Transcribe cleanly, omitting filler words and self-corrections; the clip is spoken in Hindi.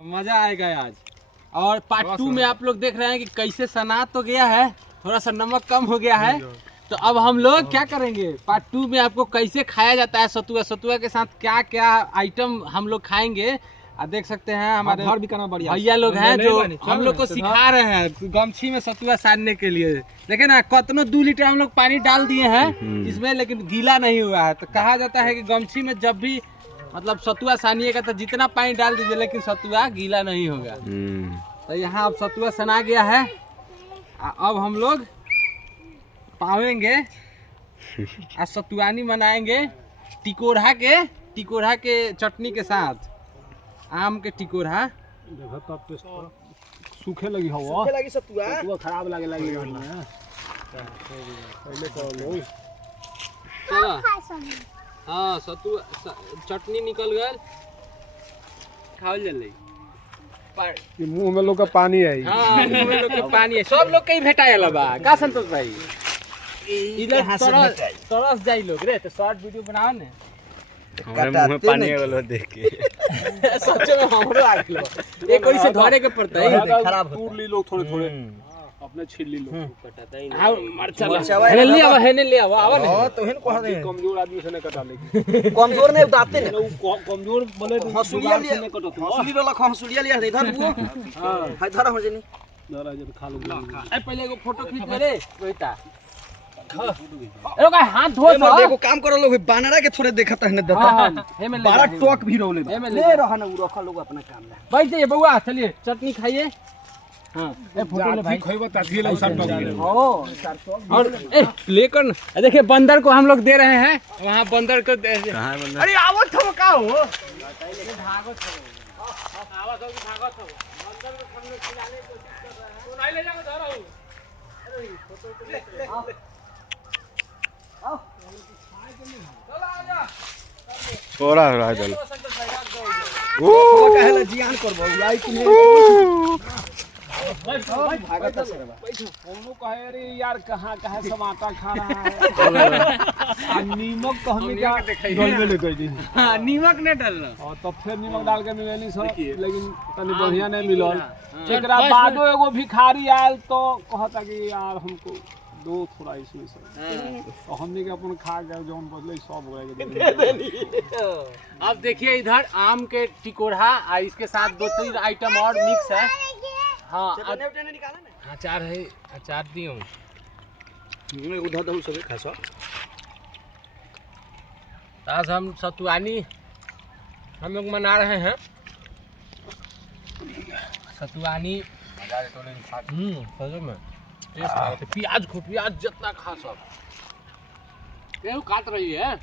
मजा आएगा आज। और पार्ट 2 में आप लोग देख रहे हैं कि कैसे सना तो गया है, थोड़ा सा नमक कम हो गया है। तो अब हम लोग क्या करेंगे, पार्ट 2 में आपको कैसे खाया जाता है सतुआ, सतुआ के साथ क्या क्या आइटम हम लोग खाएंगे। आप देख सकते हैं हमारे घर भी करना बढ़िया भैया लोग हैं जो हम लोग को सिखा रहे हैं गमछी में सतुआ सानने के लिए। देखे ना कितना 2 लीटर हम लोग पानी डाल दिए हैं इसमें, लेकिन गीला नहीं हुआ है। तो कहा जाता है कि गमछी में जब भी मतलब सतुआ सानिएगा तो जितना पानी डाल दीजिए लेकिन सतुआ गीला नहीं होगा। तो यहाँ अब सतुआ सना गया है, अब हम लोग पावेंगे और सतुआनी बनाएंगे टिकोरा के चटनी के साथ, आम के टिकोरा। सूखे लगी हवा, सूखे लगी सतुआ खराब लगे लगी हाँ सतुआ चटनी निकल गए, खाओ जल्दी। मुंह में लोग का पानी है। हाँ, मुंह में लोग का पानी है, सब लोग कहीं भेटाएला बा का संतोष भाई। इधर तरस जाई लोग रे, तो शॉर्ट वीडियो बनाओ ने। हमारे मुंह में पानी वाला देख के सच में हमरो आ गेलो, एक कोई से धरे के पड़ता है, खराब तूर ली लोग थोड़े थोड़े अपने छील ली लोग, कटाता ही नहीं। मरचा है ले आवा, है ने ले आवा आवा ने। हां तो हेन कह दे कमजोर आदमी से नहीं कटा लेगी, कमजोर नहीं उदाते ने कमजोर बोले हसुलिया ले कटत हसुली रो लख हसुलिया ले इधर वो हां हाय धर हो जनी धर जब खा लो। ए पहले एगो फोटो खींच ले रे रोहिता, एगो हाथ धो तो देखो काम करो लोग बानरा के थोड़े देखता है न हे में बड़ा टॉक भी रोले ले रहा ना उ रखा लोग अपना काम में बैठ जाइए बउआ, चलिए चटनी खाइए। हां ए फोटो ले भाई खइबा ताथी ले सब टॉक ओ और ए लेकर ना देखिए बंदर को हम लोग दे रहे हैं, वहां बंदर को कहां है बंदर। अरे आवत हो का हो भागत हो आवत हो भागत हो बंदर को सामने खिलाने को कोशिश कर रहा है। तो नहीं ले जाओ धर आओ, अरे फोटो को ले आओ चलो आ जा थोड़ा रहा चल ओ कहला जियान करबो आई कि नहीं भागत है हम लोग कहे अरे यार कहां कहां सब आटा खा रहा है आ नीमक को हमने क्या डाल ले गई दी। हां नीमक नहीं डालना और तब फिर नीमक डाल के मिलेनी सब, लेकिन तनी बढ़िया नहीं मिलल। एकरा बादो एगो भिखारी आयल तो कहता कि यार हमको दो थोड़ा इसमें से, तो हमने के अपन खा गए जोन बदले सब हो गए। अब देखिए इधर आम के टिकोरा और इसके साथ 2-3 आइटम और मिक्स है। हाँ निकाला ना अचार है, अचार दियो मैं उधर दहु सब खासा। आज हम सतुआनी हम लोग मना रहे हैं सतुआनी। सच में प्याज को प्याज जितना खा सब केहू काट रही है।